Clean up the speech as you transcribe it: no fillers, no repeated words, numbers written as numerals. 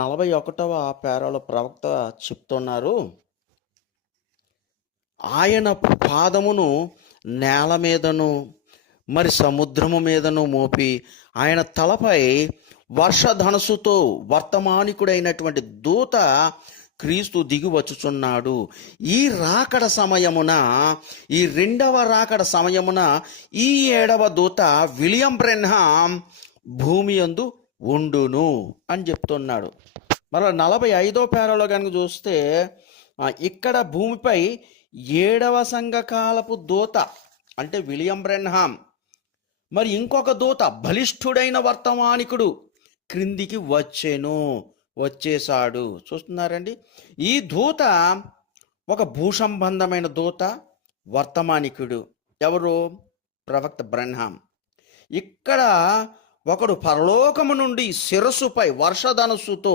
41వ పేరాలో ప్రవక్త చెప్తున్నారు, ఆయన పాదమును నేల మీదను మరి సముద్రము మీదను మోపి ఆయన తలపై వర్షధనస్సుతో వర్తమానికుడైనటువంటి దూత క్రీస్తు దిగివచ్చుచున్నాడు. ఈ రాకడ సమయమున, ఈ రెండవ రాకడ సమయమున ఈ 7వ దూత విలియం బ్రెన్హామ్ భూమి యందు ఉండును అని చెప్తున్నాడు. మరలా 45వ పేరాలో కనుక చూస్తే ఇక్కడ భూమిపై 7వ సంఘకాలపు దూత అంటే విలియం బ్రెన్హామ్, మరి ఇంకొక దూత బలిష్ఠుడైన వర్తమానికుడు క్రిందికి వచ్చేసాడు. చూస్తున్నారండి, ఈ దూత ఒక భూసంబంధమైన దూత, వర్తమానికుడు. ఎవరు? ప్రవక్త బ్రెన్హామ్. ఇక్కడ ఒకడు పరలోకము నుండి శిరస్సుపై వర్షధనస్సుతో